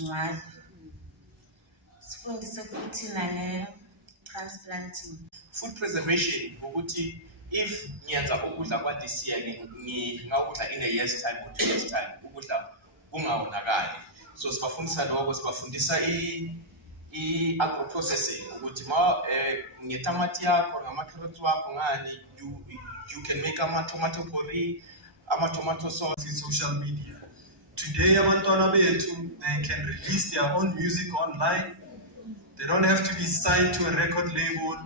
ngcwazi. Sifundise futhi nange-transplanting. Food preservation ukuthi if ngiyenza ukudla kwa this year ngingakudla in a year's time or 2 years time ukudla kungawonakali. So sibafundisa lokho, sibafundisa i-agro processing ukuthi ngetamati yakho ngama-carrots wakho ngani you can make ama-tomato puree, ama-tomato sauce in social media. Today abantwana bethu, they can release their own music online. They don't have to be signed to a record label.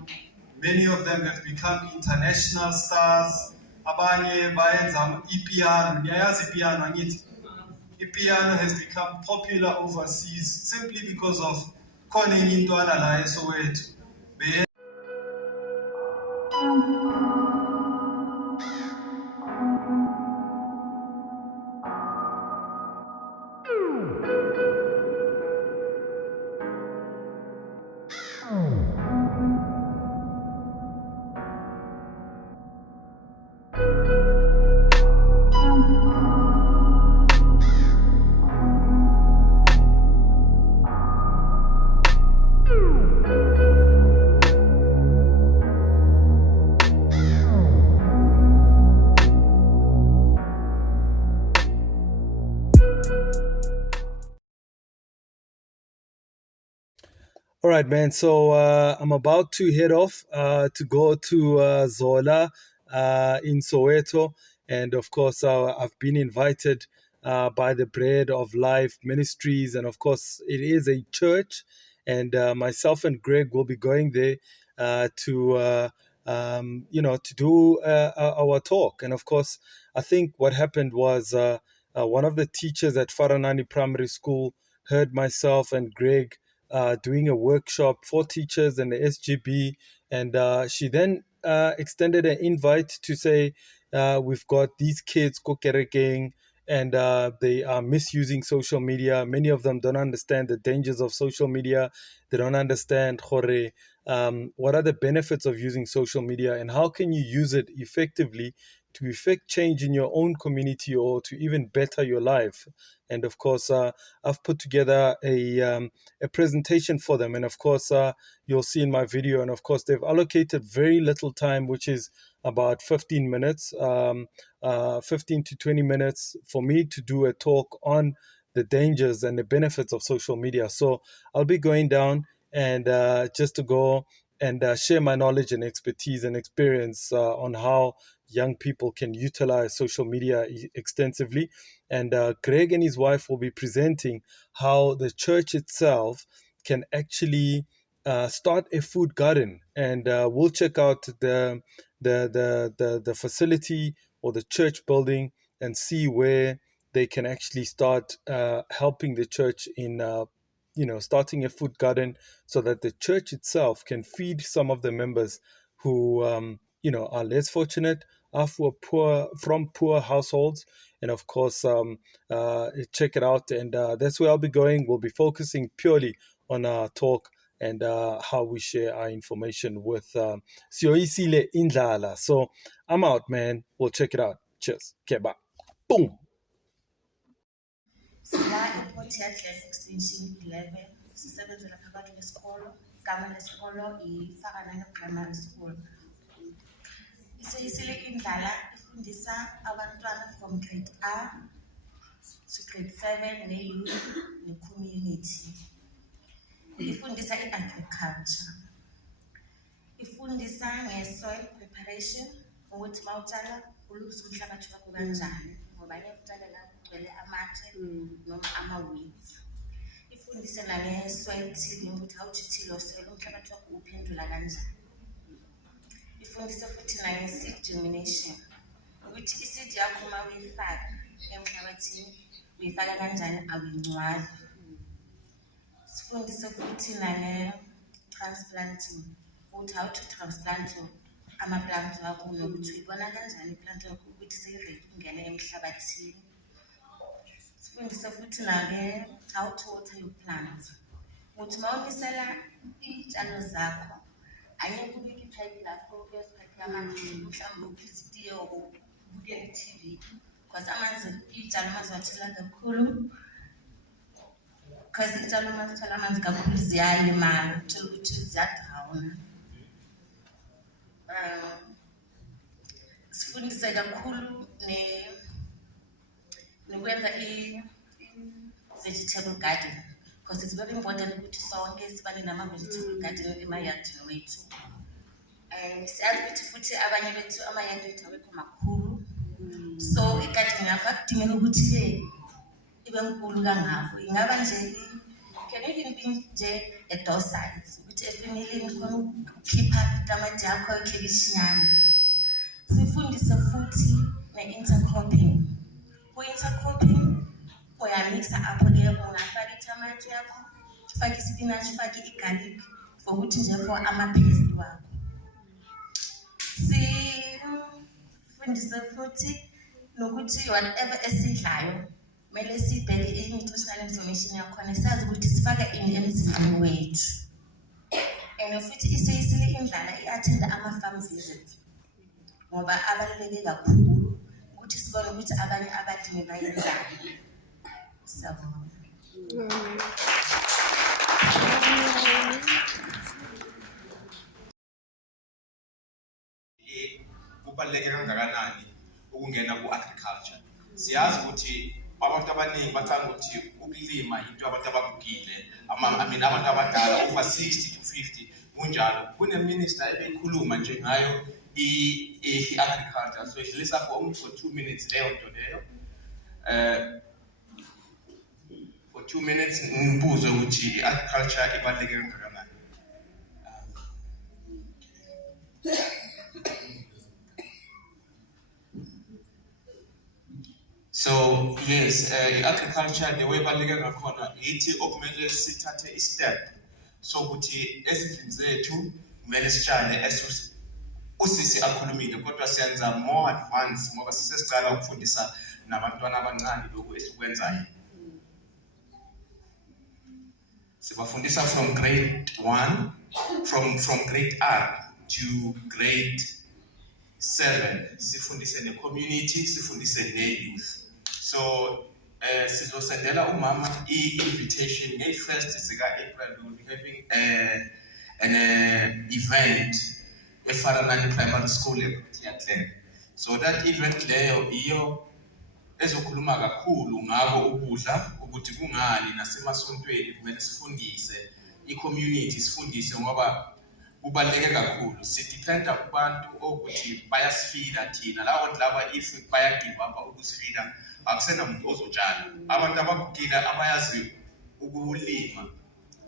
Many of them have become international stars. Abanye bayenza ipiano. Niyayazi ipiano angithi? Ipiano has become popular overseas simply because of khona enye intwana la eSoweto. All right, man. So I'm about to head off to go to Zola in Soweto. And of course, I've been invited by the Bread of Life Ministries. And of course, it is a church. And myself and Greg will be going there to do our talk. And of course, I think what happened was one of the teachers at Faranani Primary School heard myself and Greg doing a workshop for teachers and the SGB. And she then extended an invite to say, we've got these kids, Kokerekeng, and they are misusing social media. Many of them don't understand the dangers of social media. They don't understand what are the benefits of using social media and how can you use it effectively to effect change in your own community or to even better your life. And of course, I've put together a presentation for them. And of course, you'll see in my video. And of course, they've allocated very little time, which is about 15 minutes, 15 to 20 minutes for me to do a talk on the dangers and the benefits of social media. So I'll be going down and just to go and share my knowledge and expertise and experience on how young people can utilize social media extensively. And Greg and his wife will be presenting how the church itself can actually start a food garden. And we'll check out the facility or the church building and see where they can actually start helping the church in starting a food garden so that the church itself can feed some of the members who are less fortunate, are from poor households. And of course, check it out. And that's where I'll be going. We'll be focusing purely on our talk and how we share our information with Siyoyisile indlala. So I'm out, man. We'll check it out. Cheers. Okay, bye. Boom. Sila iport yaDlala extension 11 sisebenzela phakathi kwesikolo. Igama lesikolo iFaranani Primary School. Siyoyisile indlala ifundisa abantwana from grade R to grade 7 ne-youth ne-community. Ifundisa i-agriculture. Ifundisa nge-soil preparation ukuthi mawutshala ulungisa umhlabathi wakho kanjani ngoba ngiyakutshalela kugcwele amatshe noma ama-weeds. Ifundise nange-soil tilling ukuthi how to till soil umhlabathi wakho uphendula kanjani. Ifundise futhi nange-seed germination ukuthi i-seed yakho uma uyifaka emhlabathini uyifaka kanjani awuyingcwazi. Sifundise futhi nange-transplanting ukuthi how to transplant ama-plants wakho nokuthi uyibona kanjani i-plant yakho ukuthi seyi-ready ukungena emhlabathini. Sifundise futhi nange-how to water your plants ukuthi uma unisela iy'tshalo zakho angeke ubike iphayiphi lapho kuyosiphathela amanzi mhlawumbe ukhe izitiye or ubukele i-TV because amanzi iy'tshalo uma ziwathela kakhulu because itshalo uma zithola amanzi kakhulu ziyalimala, uthola ukuthi ziyadrawuna. Sifundise kakhulu nokwenza i-vegetable garden, because it's very important ukuthi sonke sibane nama-vegetable garden emayadini wethu. And siyazi ukuthi futhi abanye bethu amayadi wethu awekho makhulu, so igadini yakho akudingeka ukuthi ibe nkulu kangako. Ingaba nje can even be nje a door size ukuthi efamilini khona ukhipha itamati yakho ekhelishinyana. Sifundise futhi ne-intercropping. Ku-intercropping uyamixa apho ke ungafaka itamati yakho, ufake isipinatshi, ufake igarlic for ukuthi nje for ama-paste wakho. Sifundise futhi nokuthi whatever esidlayo kumele sibheke i-nutritional information yakhona, sazi ukuthi sifaka ini emzimbeni wethu. And futhi isiyoyisile indlala i-attenda ama-farm visits ngoba abaluleke kakhulu ukuthi sibone ukuthi abanye abalimi bayenzani. Siyabonga. Kubaluleke kangakanani ukungena ku-agriculture? Siyazi ukuthi abantu abaningi bathanda ukuthi ukulima into abantu abagugile, abantu abadala over 60 to 50 kunjalo. Kuneminister ebeyikhuluma nje ngayo i-agriculture, so idlulisa for 2 minutes leyo nto leyo. For 2 minutes ngibuze ukuthi i-agriculture ibaluleke kangakanani. So yes, agriculture the way baluleke ngakhona ithi okumele sithathe i-step so ukuthi ezindlini zethu kumele sitshale usisi akhulumile, kodwa siyenza more advance ngoba sisesicala ukufundisa nabantwana abancane lokhu esikwenzayo. Sibafundisa from grade 1, from grade R to grade 7. Sifundise ne-community, sifundise ne-youth. So sizosendela umama i-invitation nge-1st zika-April. We will be having an event eFaranani Primary School ePortland. So that event leyo iyo ezokhuluma kakhulu ngako ukudla ukuthi kungani nasemasontweni kumele sifundise i-community, sifundise ngoba kubaluleke kakhulu. Sidependa kubantu ukuthi bayasifida thina lawo laba if bayagive up ukusifida akusena umuntu ozotshala. Abantu abagugile abayazi ukulima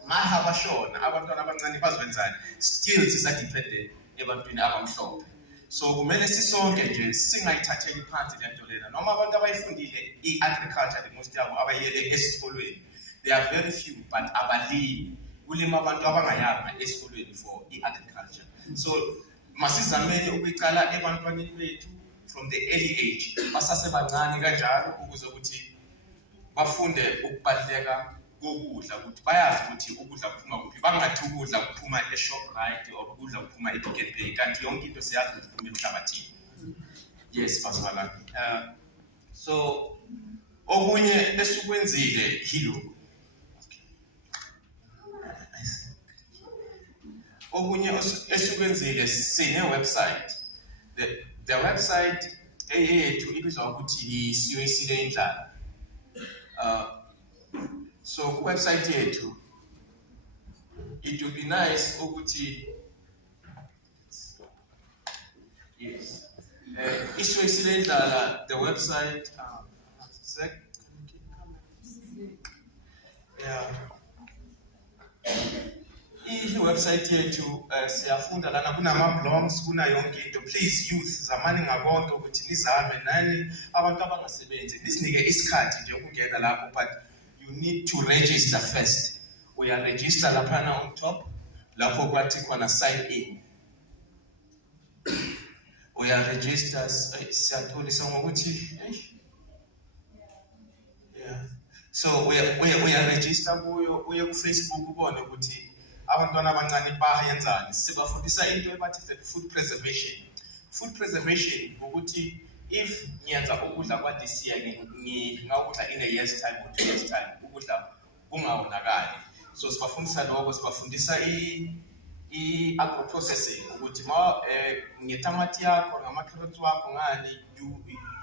mahaba shona abantwana abancane bazwenzani, still sisadependent ebantwini abamhlophe. So kumele sisonke nje singayithatheli phansi lento lena noma abantu abayifundile i-agriculture the most yabo abayele esikolweni, they are very few but abalimi kulima abantu abangayanga esikolweni for i-agriculture. So masizamele ukuyiqala ebantwaneni bethu from the early age basasebancane kanjalo ukuze ukuthi bafunde ukubaluleka kokudla, ukuthi bayazi ukuthi ukudla kuphuma kuphi, bangathi ukudla kuphuma eShoprite or ukudla kuphuma ePick n Pay kanti yonke into siyazi ukuthi kuphuma emhlabathini. Yes, bazalwane. So okunye esikwenzile yilokhu. Okunye esikwenzile sine website. The website eyethu ibizwa ukuthi Siyoyisile indlala. So ku website yethu it would be nice ukuthi yes. Siyoyisile indlala the website yeah. I-website yethu siyafunda lana kunama-blogs kuna yonke into. Please youth zamani ngabonke ukuthi nizame nani abantu abangasebenzi nisinike isikhathi nje ukungena lapho, but you need to register first. Uyaregister laphana on top lapho kwathi khona sign in. Uyaregister siyatholisa ngokuthi yeah. So uyaregister kuyo uye ku Facebook ubone ukuthi abantwana abancane bayenzani. Sibafundisa into ebathi food preservation. Food preservation ukuthi if ngiyenza ukudla kwa this year ngingakudla in a year's time or 2 years time ukudla kungawonakali. So sibafundisa lokho, sibafundisa i-agro-processing ukuthi ngetamati yakho ngama-carrots wakho ngani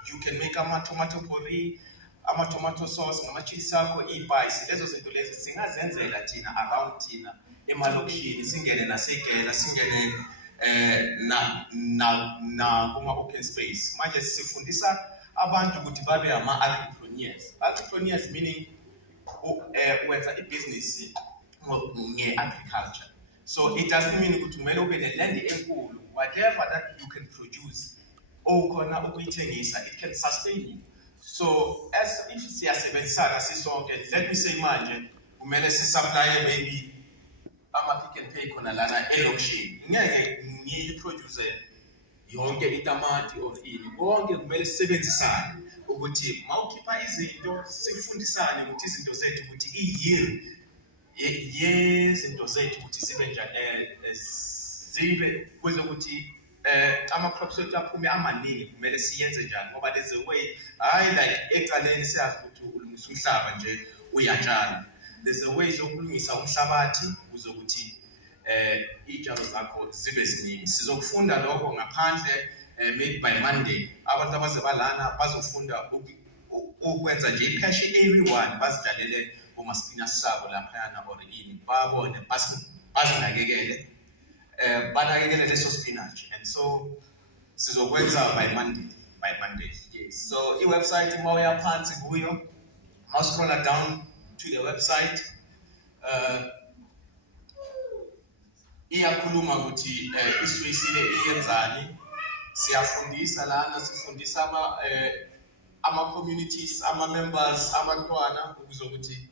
you can make ama-tomato puree, ama-tomato sauce, ngama-cheese akho, iy'payisi. Lezo zinto lezi singazenzela thina around thina emalokishini, singene nasegela, singene kuma-open space. Manje sifundisa abantu ukuthi babe ama-agripreneurs. Agripreneurs meaning wenza ibhizinisi nge-agriculture. So it doesn't mean ukuthi kumele ube ne-land enkulu. Whatever that you can produce, okhona ukuyithengisa, it can sustain you. So as if siyasebenzisana sisonke, let me say manje kumele si-supply maybe ama-Pick n Pay khona lana elokishini. Ngeke ngiyiproduce yonke itamati or ini, konke kumele sisebenzisane ukuthi mawukhipha izinto sifundisane ukuthi izinto zethu ukuthi i-yield yezinto zethu ukuthi sibe njani, zibe kwezokuthi ama-crops wethu aphume amaningi, kumele siyenze njani ngoba there's a way, hayi like ecaleni siyazi ukuthi ulungisa umhlaba nje uyatshala. There's a way zokulungisa umhlabathi kuzokuthi iy'tshalo zakho zibe ziningi. Sizokufunda lokho ngaphandle maybe by Monday. Abantu abaze balana bazofunda ukwenza nje ipheshe everyone bazitshalele umaspinach sabo laphayana or ini, babone bazinakekele, banakekele leso spinach. And so sizokwenza by Monday. Yes. So i-website mawuya phansi kuyo, mawuscrolla down to the website, iyakhuluma ukuthi isiyoyisile iyenzani. Siyafundisa lana, sifundisa ama-communities, ama-members, abantwana ukuzokuthi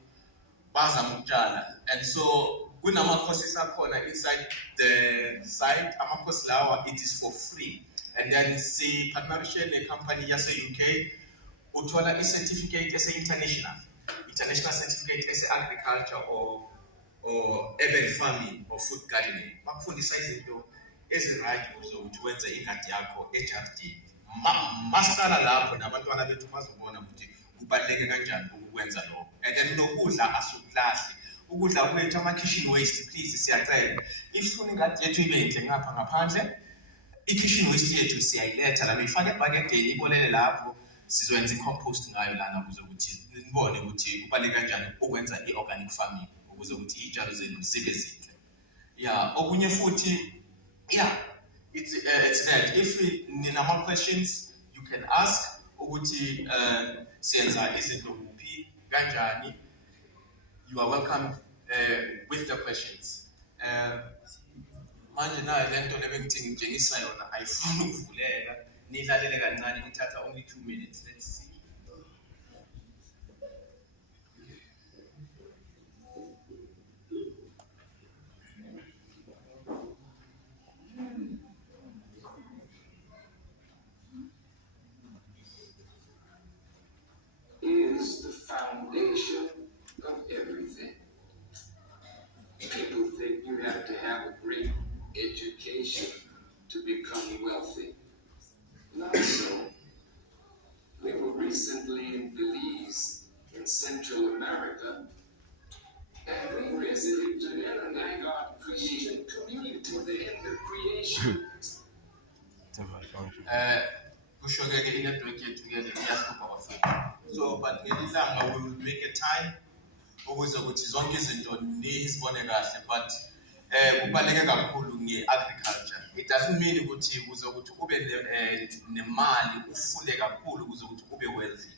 bazame ukutshala. And so kunama-courses akhona inside the site. Ama-course lawa, it is for free. And then si-partnership ne-company yase-UK, uthola i-certificate ese-international certificate ese-agriculture or urban farming or food gardening. Bakufundisa izinto ezirayithi ukuzokuthi wenze ingadi yakho ejardini. Masicala lapho nabantwana bethu bazobona ukuthi kubaluleke kanjani ukwenza lokho. And then nokudla asukulahle. Ukudla kwethu ama-kitchen waste, please siyacela. If ufuna ingadi yethu ibe yinhle ngapha ngaphandle, i-kitchen waste yethu siyayiletha lana, ifake ebhakedeni ibolele lapho, sizwenza i-compost ngayo lana ukuze ukuthi nibone ukuthi kubaluleke kanjani ukwenza i-organic farming ukuze ukuthi iy'tshalo zenu zibe zinhle. Yeah, okunye futhi, yeah, it's that. If ninama-questions, you can ask ukuthi siyenza izinto kuphi kanjani. You are welcome with the questions. Manje nayo lento lebengithengi ngitshengisa yona ayifuni ukuvuleka, nilalele kancane, ithatha only 2 minutes. Let's see. Is the foundation of everything. People think you have to have a great education to become wealthy. Not so. We were recently in Belize, in Central America, and we visited together a God Christian community, the end of creation. Kushokeke inetwork yethu ke iyasikhupha bafethu. So but ngelilanga we will make a time ukuze ukuthi zonke izinto nizibone kahle, but kubaluleke kakhulu nge-agriculture. It doesn't mean ukuthi ukuze ukuthi ube nemali ufunde kakhulu ukuze ukuthi ube wealthy.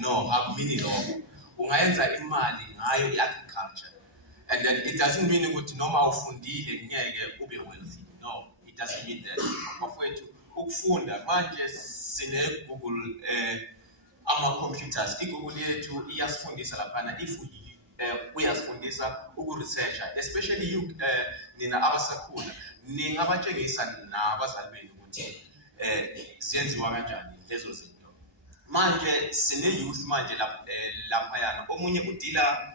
No, akumini lokho. Ungayenza imali ngayo i-agriculture. And then it doesn't mean ukuthi noma ufundile ngeke ube wealthy. No, it doesn't mean that. Bafethu ukufunda manje sine Google ama-computers. I-Google yethu iyasifundisa laphana if uyasifundisa uku-researcher, especially you nina abasakhula, ningabatshengisa nabazali benu ukuthi ziyenziwa kanjani lezo zinto. Manje sine-youth manje laphayana, omunye udila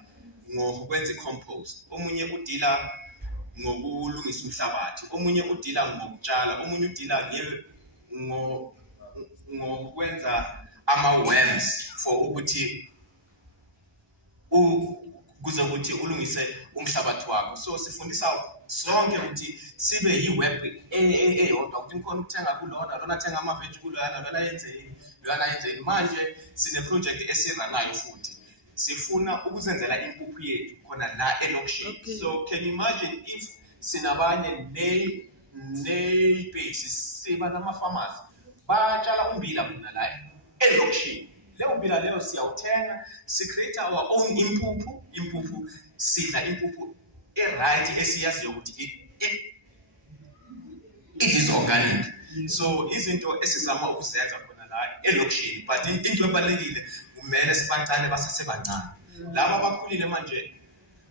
ngokwenza i-compost, omunye udila ngokulungisa umhlabathi, omunye udila ngokutshala, omunye udila ngokwenza ama-worms for ukuthi kuze ukuthi ulungise umhlabathi wakho. So sifundisa sonke ukuthi sibe yi-web eyodwa ukuthi nikhona ukuthenga kulona, lona athenga ama-veg kulona, lona yenzeni, lona yenzeni. Manje sine-project esiranayo futhi. Sifuna ukuzenzela impuphu yethu khona la elokishini. So can you imagine if sinabanye ne-base siba nama-farmers batshala umbila khona la elokishini. Leyo mbila leyo siyawuthenga, si-create our own impuphu, sidla impuphu e-right esiyaziyo ukuthi it is organic. So izinto esizama ukuzenza khona la elokishini, but into ebalulekile kumele sibancane basasebancane. Laba abakhulile manje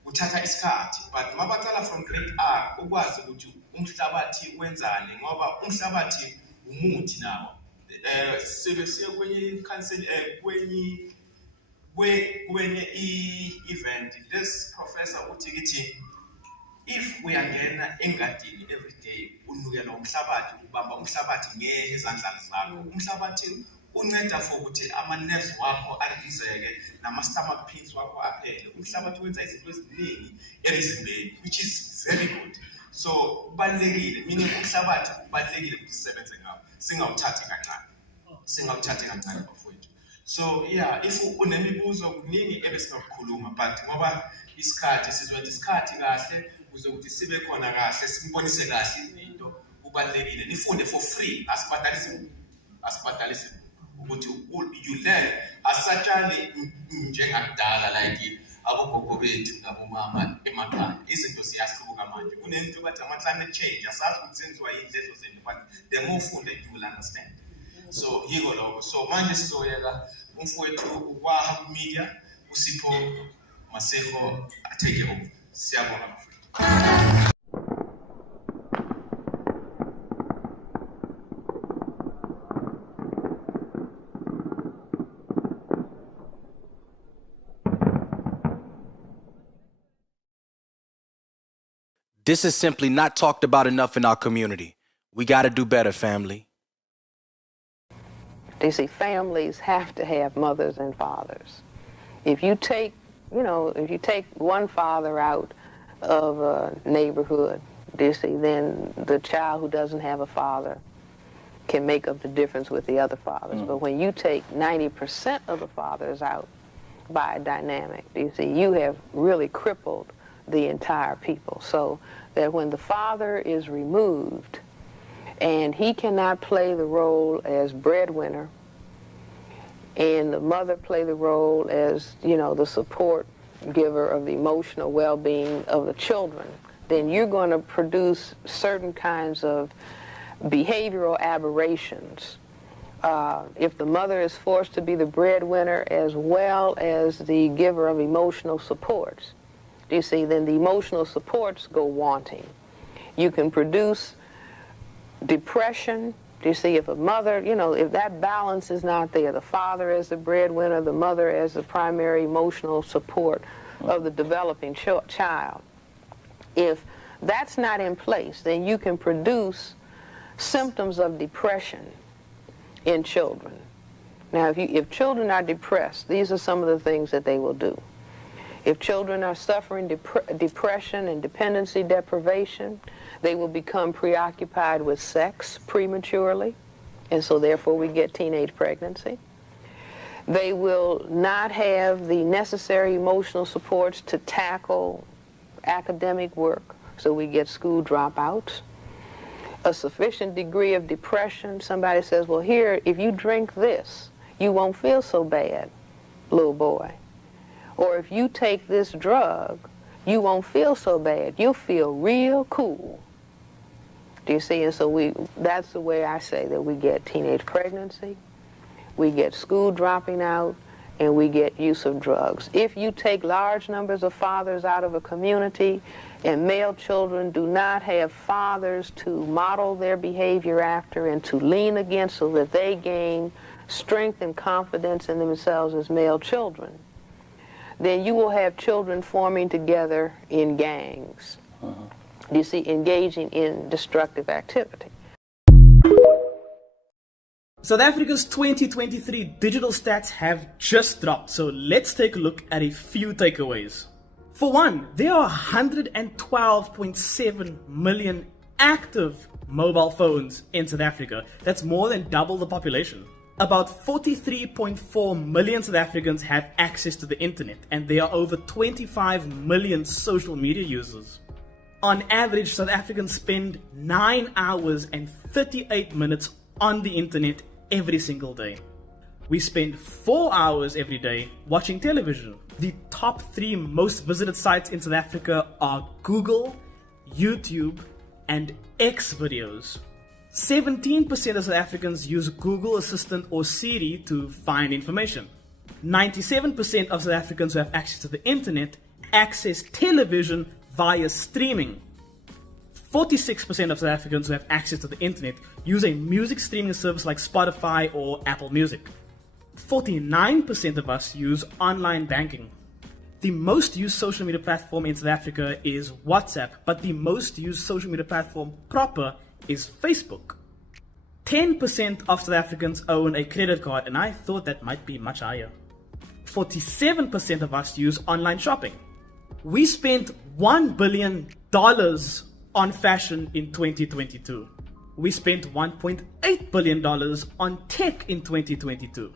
uthatha isikhathi, but mabaqala from grade R ukwazi ukuthi umhlabathi wenzani, ngoba umhlabathi umuthi nawo. Sibe kwenye cancel kwenye event, this professor uthi kithi if uyangena engadini every day unukela umhlabathi, ubamba umhlabathi ngezandla zakho, umhlabathi unceda for ukuthi ama-nerves wakho arizeke nama-stomach pains wakho aphele. Umhlabathi wenza izinto eziningi emzimbeni, which is very good. So kubalulekile, mina umhlabathi kubalulekile ukuthi sisebenze ngawo, singawuthathi kancane bafowethu. So yeah, if unemibuzo kuningi ebesingakukhuluma, but ngoba isikhathi sizwenza isikhathi kahle kuze ukuthi sibe khona kahle, simbonise kahle izinto, kubalulekile nifunde for free, asibhadalisi ukuthi you learn, asatshali njengakudala like abogogo bethu nabomama emakhaya. Izinto siyahluka manje, kunento bathi ama-climate change, asazi ukuthi zenziwa yini lezo zinto, but the more ufunda you will understand. So yiko lokho. So manje sizoyeka umfowethu waHub Media uSipho Maseko take over. Siyabonga mfowethu. This is simply not talked about enough in our community. We got to do better, family. You see, families have to have mothers and fathers. If you take, if you take one father out of a neighborhood, you see, then the child who doesn't have a father can make up the difference with the other fathers. But when you take 90% of the fathers out by a dynamic, you see, you have really crippled the entire people. So that when the father is removed and he cannot play the role as breadwinner and the mother play the role as, the support giver of the emotional well-being of the children, then you're going to produce certain kinds of behavioral aberrations. If the mother is forced to be the breadwinner as well as the giver of emotional supports, you see, then the emotional supports go wanting. You can produce depression. You see, if a mother, if that balance is not there, the father as the breadwinner, the mother as the primary emotional support of the developing child, if that's not in place, then you can produce symptoms of depression in children. Now, if children are depressed, these are some of the things that they will do. If children are suffering depression and dependency deprivation, they will become preoccupied with sex prematurely, and so therefore we get teenage pregnancy. They will not have the necessary emotional supports to tackle academic work, so we get school dropouts. A sufficient degree of depression, somebody says, well, here, if you drink this, you won't feel so bad, little boy. Or if you take this drug, you won't feel so bad. You'll feel real cool. Do you see? And so that's the way I say that we get teenage pregnancy, we get school dropping out, and we get use of drugs. If you take large numbers of fathers out of a community and male children do not have fathers to model their behavior after and to lean against so that they gain strength and confidence in themselves as male children, then you will have children forming together in gangs. You see, engaging in destructive activity. South Africa's 2023 digital stats have just dropped, so let's take a look at a few takeaways. For one, there are 112.7 million active mobile phones in South Africa. That's more than double the population. About 43.4 million South Africans have access to the internet, and there are over 25 million social media users. On average, South Africans spend 9 hours and 38 minutes on the internet every single day. We spend 4 hours every day watching television. The top 3 most visited sites in South Africa are Google, YouTube, and X videos. 17% of South Africans use Google Assistant or Siri to find information. 97% of South Africans who have access to the internet access television via streaming. 46% of South Africans who have access to the internet use a music streaming service like Spotify or Apple Music. 49% of us use online banking. The most used social media platform in South Africa is WhatsApp, but the most used social media platform proper is Facebook. 10% of South Africans own a credit card, and I thought that might be much higher. 47% of us use online shopping. We spent $1 billion on fashion in 2022. We spent $1.8 billion on tech in 2022.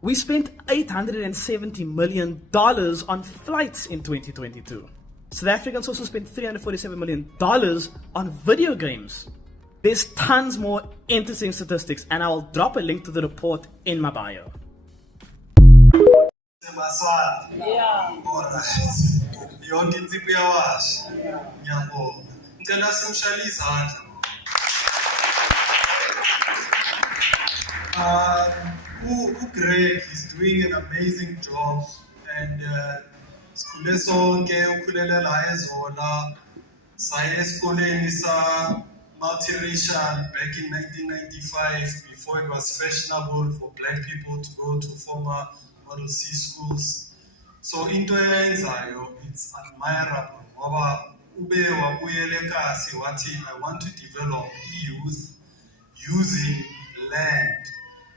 We spent $870 million on flights in 2022. South Africans also spent $347 million on video games. There's tons more interesting statistics, and I'll drop a link to the report in my bio. Yeah. Alright. Yonke insipho iyawasha. Ngiyabonga. Ngicela simshayele izandla. Greg is doing an amazing job, and sikhule sonke ukhulele la eZola. Saye esikoleni sa multiracial back in 1995, before it was fashionable for black people to go to former Model C schools. So into eyenzayo, it's admirable ngoba ube wabuyele kasi wathi I want to develop youth using land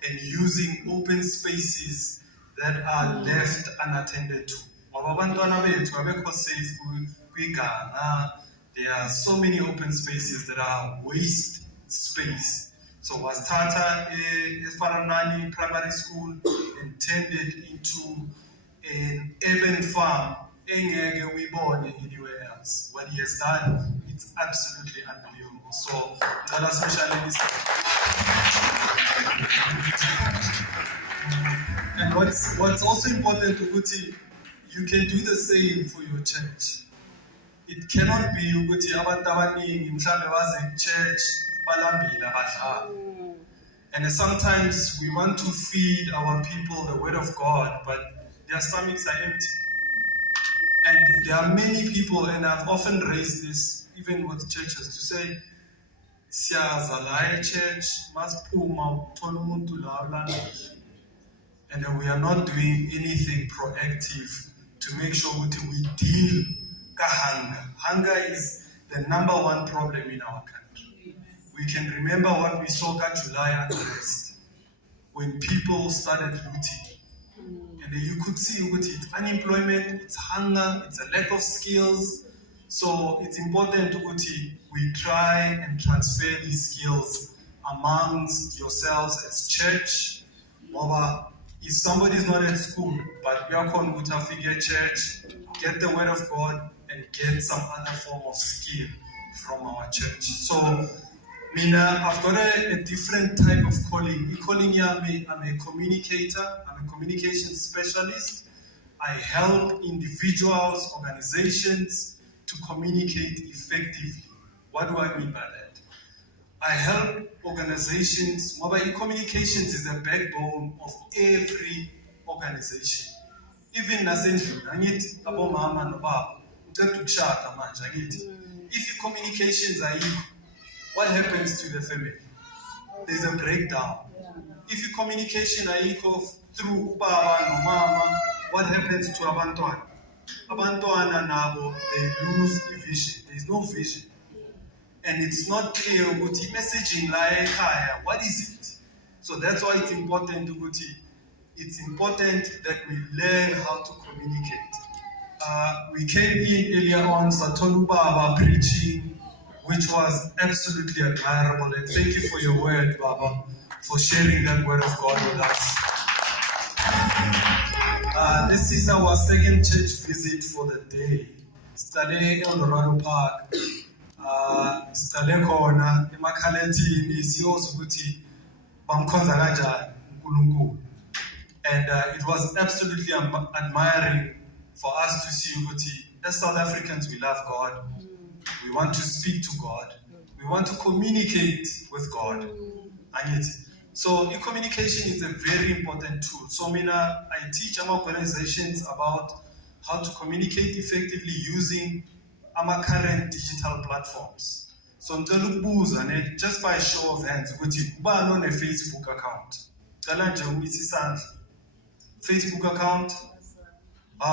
and using open spaces that are left unattended to. Ngoba abantwana bethu abekho safe kwiganga. There are so many open spaces that are waste space. So wasithatha eFaranani Primary School and turned it into an urban farm engeke uyibone anywhere else. What he has done, it's absolutely unbelievable. So ngicela simshayele izandla. And what's also important ukuthi you can do the same for your church. It cannot be ukuthi abantu abaningi mhlambe baze church balambile abadlala. And sometimes we want to feed our people the word of God, but their stomachs are empty. And there are many people, and I've often raised this even with churches, to say, siyaza la church masiphuma uthola umuntu la ulandela. And we are not doing anything proactive to make sure that we deal with hunger. Hunger is the number one problem in our country. We can remember what we saw in July unrest, when people started looting. And you could see it's unemployment, it's hunger, it's a lack of skills. So it's important that we try and transfer these skills amongst yourselves as church. If somebody is not at school, but we are going to figure church, get the word of God, and get some other form of skill from our church. So, I've got a different type of calling. I'm a communicator. I'm a communication specialist. I help individuals, organizations to communicate effectively. What do I mean by that? I help organizations. Mobile communications is the backbone of every organization. Even nasendlini, angithi abomama nobaba uceda ukushada manje angithi. If your communications are equal, what happens to the family? There's a breakdown. If your communication are equal through baba no mama, what happens to abantwana? Abantwana nabo, they lose the vision. There's no vision. And it's not clear what messaging like what is it? So that's why it's important that we learn how to communicate. We came in earlier on, Satolu Baba preaching, which was absolutely admirable. And thank you for your word, Baba, for sharing that word of God with us. This is our second church visit for the day. Stale Eldorado Park. Stale khona emakhalethini siyozwa ukuthi bamkhonza kanjani uNkulunkulu. And it was absolutely admiring for us to see ukuthi as South Africans we love God. We want to speak to God. We want to communicate with God. So communication is a very important tool. So I teach our organizations about how to communicate effectively using our current digital platforms. So just by a show of hands, ubani on a Facebook account. Facebook account. I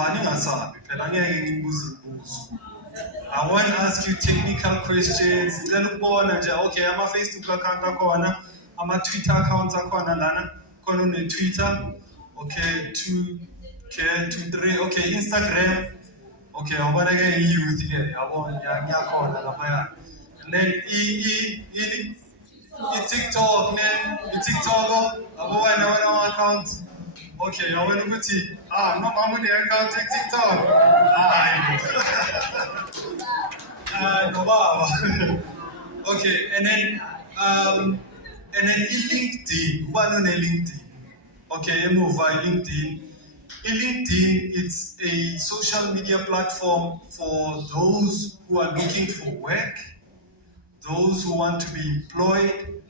want to ask you technical questions. Okay, I'm a Facebook account, I'm a Twitter account, I'm a Twitter. Okay, 2, 3. Okay, Instagram. Okay, I want to get youth here. I want and then TikTok, TikTok. I want an account. Okay, I want to go to no, I'm going to account TikTok. No, okay, and then LinkedIn. What on LinkedIn? Okay, I move by LinkedIn. In LinkedIn, it's a social media platform for those who are looking for work, those who want to be employed,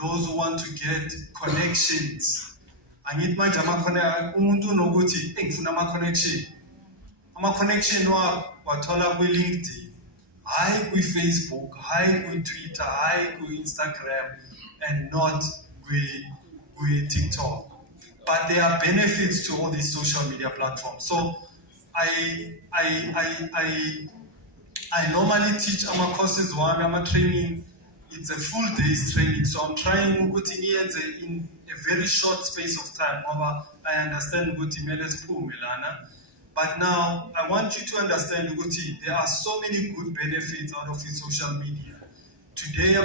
those who want to get connections. Angithi manje umuntu unokuthi engifuna ama-connection. Ama-connection wathola kwi-LinkedIn, hayi kwi-Facebook, hayi kwi-Twitter, hayi kwi-Instagram, and not kwi-TikTok. But there are benefits to all these social media platforms. So I normally teach our courses our training. It's a full day's training. So I'm trying in a very short space of time. I understand but now I want you to understand there are so many good benefits out of social media. Today, they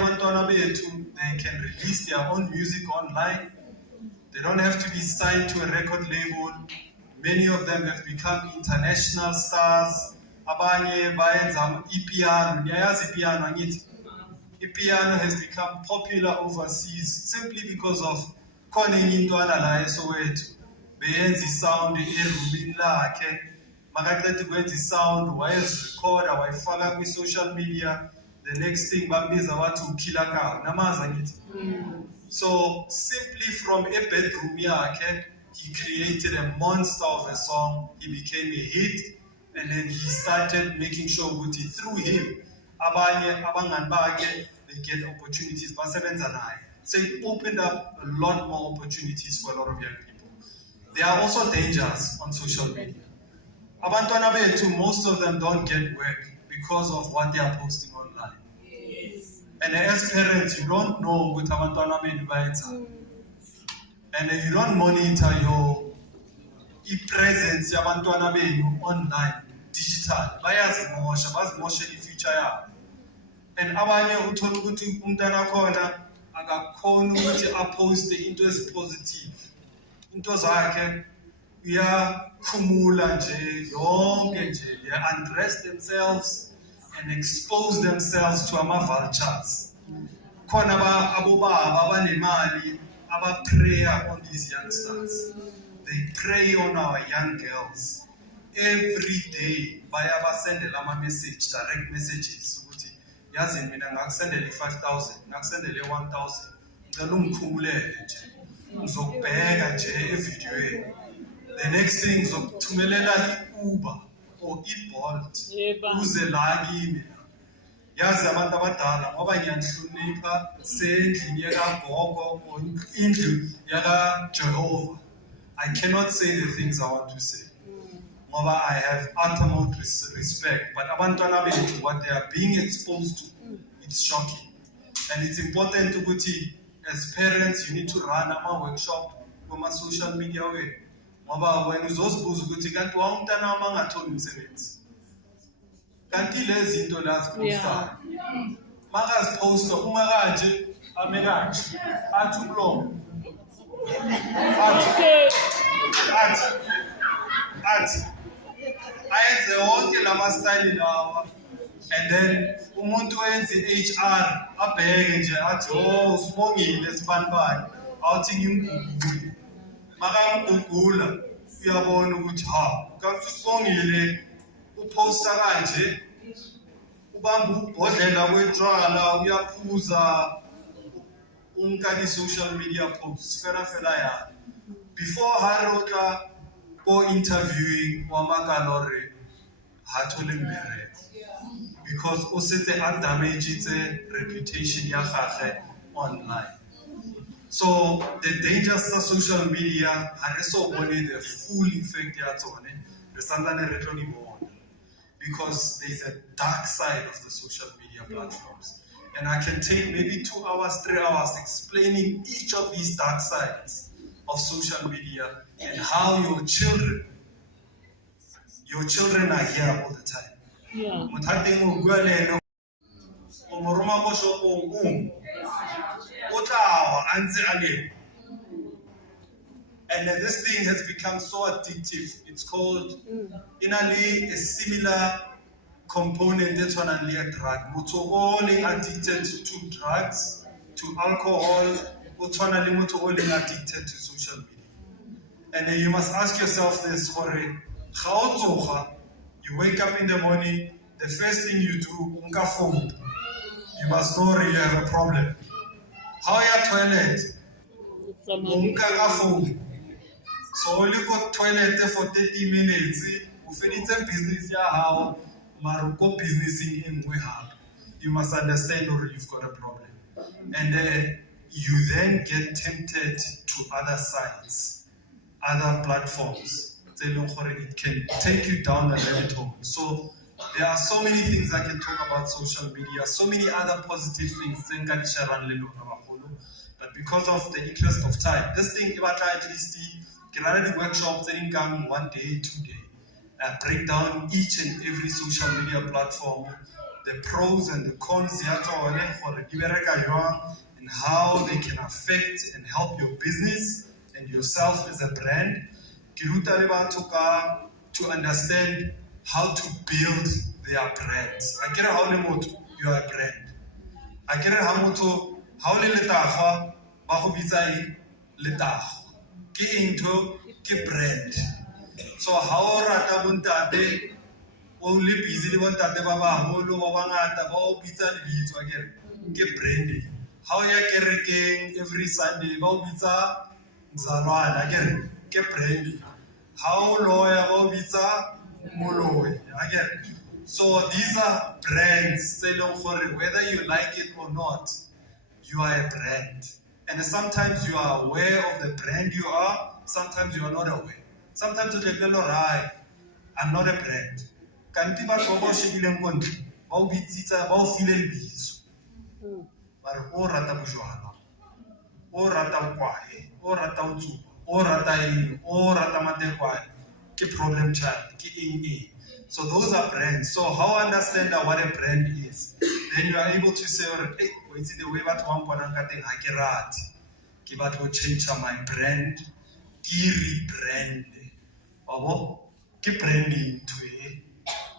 can release their own music online. They don't have to be signed to a record label. Many of them have become international stars. Abanye bayenza ipiano, niyayazi ipiano angithi? Ipiano has become popular overseas simply because of khona enye intwana la eSoweto beyenza isound erumini lakhe makaqeda ukwenza isound wayezirecorda wayifaka kwi-social media. The next thing bambiza wathi uKiller Cow, namazi angithi? So simply from a bedroom yakhe, he created a monster of a song. He became a hit, and then he started making sure that through him, abangani bakhe, they get opportunities. So it opened up a lot more opportunities for a lot of young people. There are also dangers on social media. Abantwana bethu, most of them don't get work because of what they are posting online. And as parents, you don't know what abantwana benu bayenza. And you don't monitor your presence yabantwana benu online, digital. Bazimosha i-future yabo. And abanye uthola ukuthi umntwana khona akakhona ukuthi aposte into ezipositive. Into zakhe uyakhumula nje yonke nje, they undress themselves and expose themselves to ama-vultures. Khona abobaba abanemali aba-prayer on these youngsters. They pray on our young girls. Every day bayabasendela ama-message, direct messages ukuthi yazi mina ngakusendela i-5,000, ngakusendela i-1,000. Ngicela ungikhumulele nje. Ngizokubheka nje evidiyweni. The next thing ngizokuthumelela i-Uber or i-Bolt uze la kimi. Yazi abantu abadala ngoba ngiyanihlonipha sendlini yakagogo or indlu yakaJehova. I cannot say the things I want to say. Ngoba I have utmost respect. But abantwana bethu, what they are being exposed to, it's shocking. And it's important to as parents, you need to run a workshop on my social media way. ngoba wena uzozibuza ukuthi kanti wamntana wami angatholi umsebenzi. Kanti lezi zinto la zipostayo. Makaziposta uma kanje ame kanje athi umlomo. Athi ayenze wonke lama style lawa, and then umuntu wenze HR abheke nje athi oh Sibongile Sibanibani awuthi ngimgugule. Makamgugula uyabona ukuthi kanti Sibongile uposta kanje ubamba ubhodlela kwetshwala uyaphuza unkani social media posts fela ya before harotla go interviewing wamakalore hathole mbereko because usetse a damage its reputation ya gagwe online. So the dangers of social media are so only the full effect ya tsone re santsane re tlo di bona, because there's a dark side of the social media platforms, and I can take maybe 2 hours, 3 hours explaining each of these dark sides of social media and how your children are here all the time. And this thing has become so addictive. It's called, inali, a similar component that's one only a drug. Muto all addicted to drugs, to alcohol, muto all addicted to social media. And you must ask yourself this for a you wake up in the morning, the first thing you do, unka phone. You must know you have a problem. How your toilet? Unka phone. So only go toilet for 30 minutes. You finish business how maruko business in we have. You must understand or you've got a problem. And you then get tempted to other sites, other platforms. It can take you down a rabbit hole. So there are so many things I can talk about social media, so many other positive things. But because of the interest of time, this thing if I try at least the workshops that come 1 day, 2 days, break down each and every social media platform, the pros and the cons, and how they can affect and help your business and yourself as a brand. To understand how to build their brands. I get how you are a brand. I get how letaga ba go bitsa letago ke into ke brand. So how rata bontate o le busy le bontate ba baholo ba bangata ba o bitsa lebitso akere ke branding. How ya kerekeng every Sunday ba o bitsa mzalwana akere ke branding. How lawyer ba o bitsa moloi akere. So these are brands, whether you like it or not, you are a brand. And sometimes you are aware of the brand you are, sometimes you are not aware. Sometimes you tell right, I'm not a brand. Kanti ba go shebileng kontle, ba o bitsitsa, ba o file lebitso. Ba re o rata bojwala, o rata kwae, o rata utsuba, o rata eng, o rata matekwane, ke problem child, ke eng. So those are brands. So how I understand what a brand is, then you are able to say, hey, it's the way that one point I'm getting hakirat. Kibat will change my brand, ki rebrand. Babo, ki branding to it.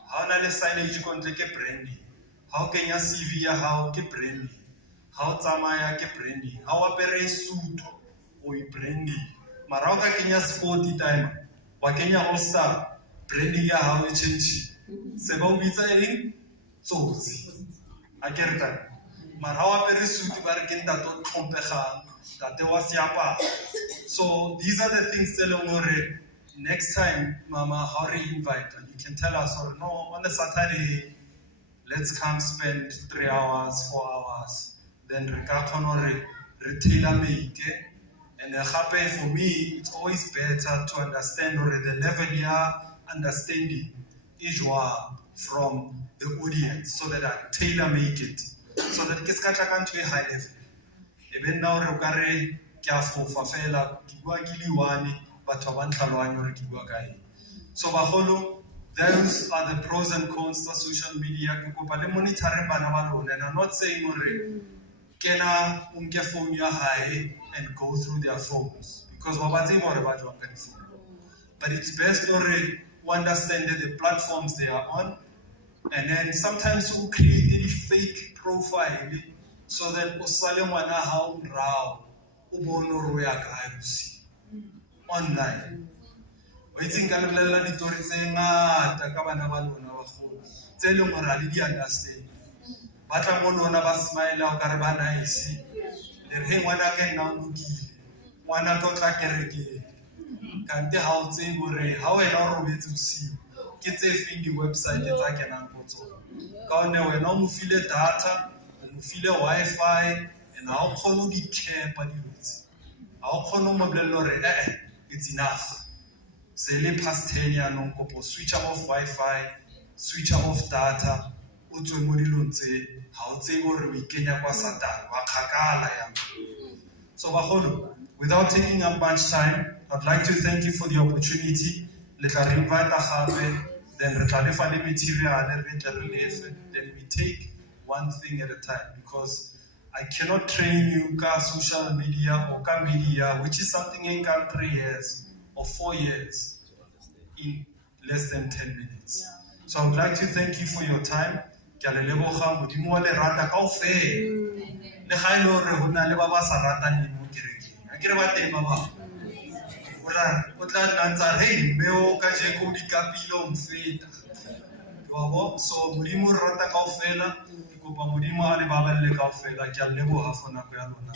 How na le signage kontle ke branding. How kenya CV ya how ke branding. How tsamaya ke branding. How apere suit o branding. Mara ka kenya sporty time. Wa kenya all star. Branding ya how e change. Se ba o bitsa eng? Tsotsi. A ke re ka. Mara wa apere suit ba re ke ntato tlhompegang. Tate wa siapa. So these are the things telling more. Next time, Mama, how do you invite? And you can tell us, or no, on the Saturday, let's come spend 3 hours, 4 hours. Then retailer make. And for me, it's always better to understand or the level here understanding is from the audience, so that I tailor make it, so that it's catch to a high level. Even now, regarding careful for fella, batho ba ntlhaloganyo re ke bua ka eng. So bagolo, those are the pros and cons of social media. Ke kopa le monitoring bana ba lona, and I'm not saying gore kena unke phone ya hae and go through their phones because wa ba tseba gore ba jwang ka di-phone. But it's best to understand the platforms they are on, and then sometimes we create a fake profile so that o sale ngwana hao morao o bone gore o ya kae online. Wa itse nka lebelela ditori tse ngata ka bana ba lona bagolo tse leng gore ha le di understand. Ba tla mo lona ba smile o ka re ba nice le re he ngwana ka nna o lokile, ngwana ka o tla kerekeng. Kante ha o tsebe gore ha wena o robetse bosiu ke tse feng di-website tsa kenang go tsona. Ka one wena o mo file data, o mo file Wi-Fi, and ha o kgone ho di-cap-a dilo tse. Ha o kgone ho mo bolella gore it's enough. Se le past 10 yaanong kopo switch off Wi-Fi, switch off data, o tswe mo dilong tse ha o tsebe gore o ikenya kwa Satan, wa kgakala yang. So bagolo, without taking up much time, I'd like to thank you for the opportunity. Let us invite gape, then re tla lefa le material, then we take one thing at a time, because I cannot train you ka social media or ka media, which is something in 3 years or 4 years in less than 10 minutes. So I would like to thank you for your time. Ke a le leboga, Modimo wa le rata kaofela. Le ga ile hore ho na le ba ba sa rataneng mo kerekeng. A ke re ba teng ba ba. O tla ntsa hey meo ka jeko di kapile o mfeta. So Modimo re rata kaofela. Ke kopa Modimo a le babelle kaofela. Ke a le leboga for nako ya lona.